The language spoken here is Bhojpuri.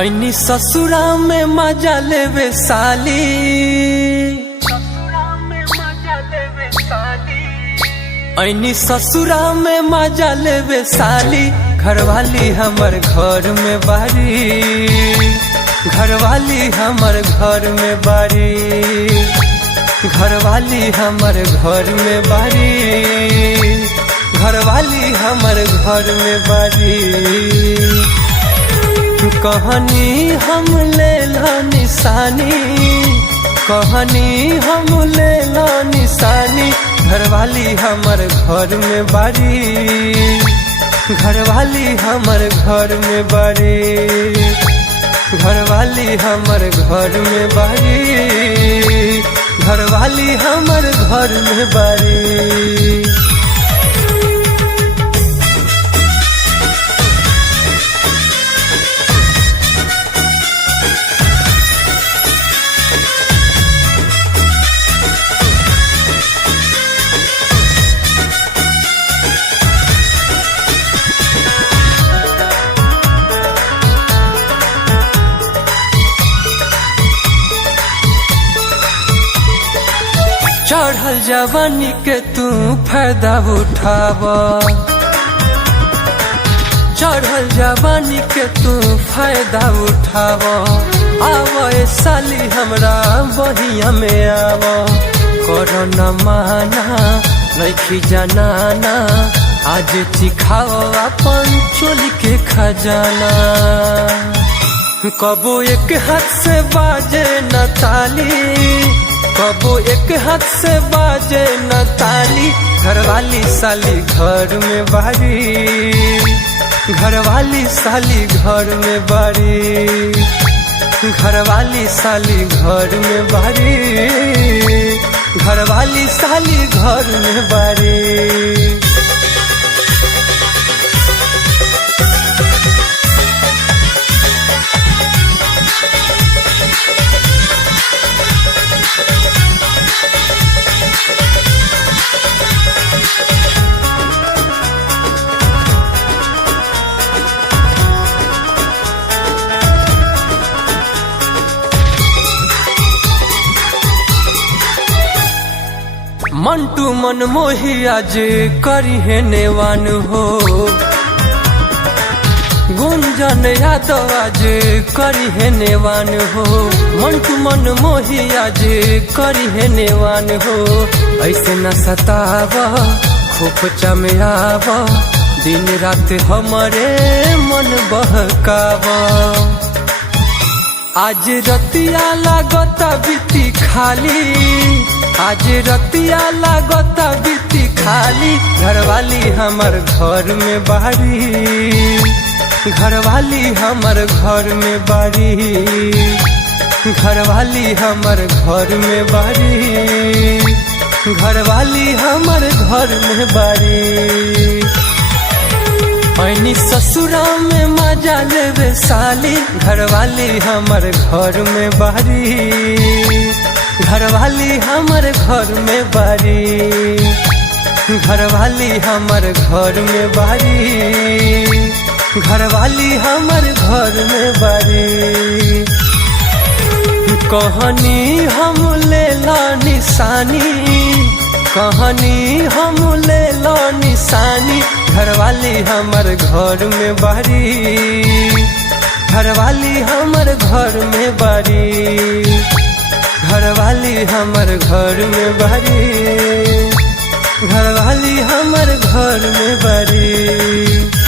ऐनी ससुरा में मजा लेवे साली। ऐनी ससुरा में मजा लेवे साली। घरवाली हमर घर में बारी, घरवाली हमर घर में बारी, घरवाली हमर घर में बारी, घरवाली हमर घर में बारी। कहानी हम ले ला निशानी, कहानी हम ले ला निशानी। घरवाली हमर घर में बारी, घरवाली हमर घर में बारी, घरवाली हमर घर में बारी, घरवाली हमर घर में बारी। चढ़ल जवानी के तू फायदा उठाव, चढ़ल जवानी के तू फायदा उठाव। आवे साली हमरा बहिया में आव, करो न माना लइकी जनाना। आज चिखाओ अपन चोली के खजाना। कबो एक हाथ से बाजे न ताली, कबो एक हाथ से बाजे न ताली। घरवाली साली घर में बारी, घरवाली साली घर में बारी, घरवाली साली घर में बारी, घरवाली साली घर में बारी। मंटू मन मोही आज करी है नेवान हो, गुंजन यादव आज करी है नेवान हो। मंटू मन मोही आज करी है नेवान हो। ऐसे न सताव खूब चमयाव, दिन रात हमारे मन बहकाव। आज रतिया लागता बीती खाली, आज रतिया लागता बीती खाली। घरवाली हमर घर में बारी, घरवाली हमर घर में बारी, घरवाली हमर घर में बारी, घरवाली हमर घर में बारी। ऐनी ससुरा में मजा लेवे साली। घरवाली हमर घर में बारी, घरवाली हमर घर में बारी, घरवाली हमर घर में बारी, घरवाली हमर घर में बारी। कहानी हम ले ला निशानी, कहानी हम ले ला निशानी। घरवाली हमर घर में बारी, घरवाली हमर घर में बारी, घरवाली हमर घर में बारी, घरवाली हमर घर में बारी।